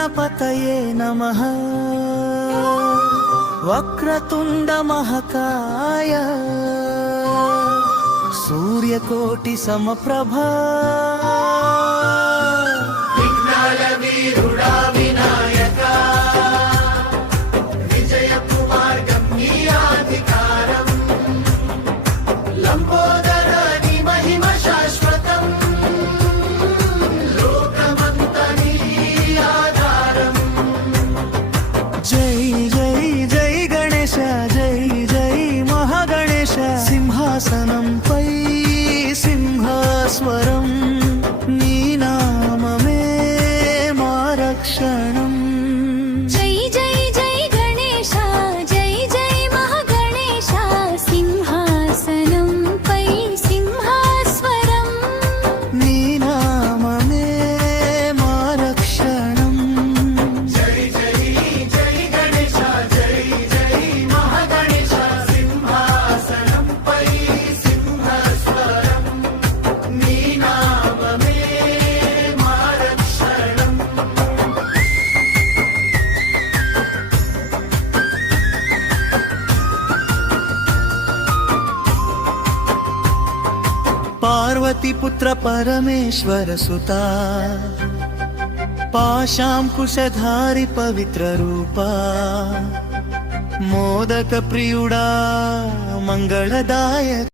गणपतये नमः। वक्रतुण्ड महाकाय सूर्यकोटि समप्रभा विघ्नाल वीरुडा विनायका विजय कुमार गम्याधिकारम् लंबोदर नी महिमा शाश्वतम् लोकमंतनी आधारम्। जय जय जय गणेश जय जय महागणेश सिंहासनं पै सिंहास्वरं नी नाममे मा रक्षणम्। जय जय जय गणेश जय जय महागणेश सिंहासनं पै सिंहास्वरं नी नाममे मा रक्षणम्। जय जय जय गणेश जय जय महागणेश सिंहासनं पै सिंहास्वरं नी नाममे मा रक्षणम्। पार्वती पुत्र परमेश्वर सुता पाशांकुशधारि पवित्र रूपा मोदक प्रियुडा मंगलदायक